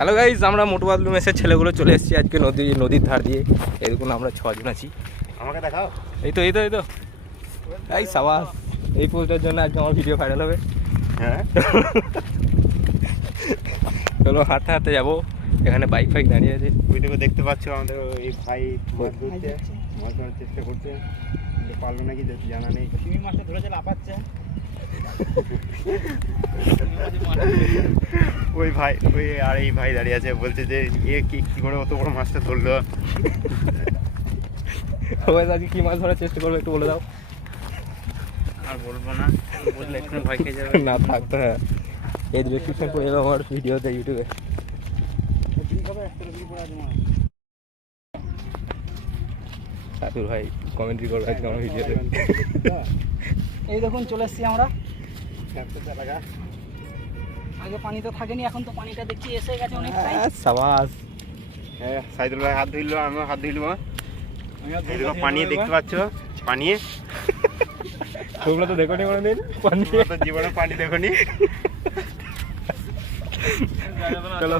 Hello guys, আমরা মোটু বাদলু মেসের ছেলেগুলো চলে এসেছি আজকে নদীর ধার দিয়ে। এরকম আমরা 6 জন আছি। আমাকে দেখাও। এই তো এই সাবাস, এই পোস্টের জন্য আজকে আমার ভিডিও ভাইরাল হবে। হ্যাঁ চলো হাঁটতে হাঁটতে যাবো। এখানে বাইক ফাইক দাঁড়িয়ে আছে। ওইটুকু দেখতে পাচ্ছ আমাদের এই ভাই মাছ ধরছে, মাছ ধরার চেষ্টা করছে, কিন্তু পারলো নাকি জানা নেই। শিঙি মাছটা ধরেছে লাফাচ্ছে। ওই ভাই আর এই ভাই দাঁড়িয়ে আছে, বলছে যে কি করে অত বড় মাছটা ধরলো। আজকে কি মাছ ধরার চেষ্টা করবো একটু বলে দাও। আর বলবো না, বললে একটু ভয় খেয়ে যাবে। না থাকতো, হ্যাঁ এই ডিসক্রিপশন করে দেবো আমার ভিডিওতে ইউটিউবে। সাতুর ভাই কমেন্ট্রি করবে আজকে আমার ভিডিওতে। এই দেখুন চলে এসছি আমরা। আগে পানি তো থাকেনি, এখন তো পানিটা দেখছি এসে গেছে অনেকটাই। সাবাস। হ্যাঁ সাইদুল ভাই হাত ধুইলো, আমিও হাত ধুইলো। এরকম পানি দেখতে পাচ্ছ, পানি তোমরা তো দেখো নি কোনোদিন পানি, জীবনে পানি দেখো নি। চলো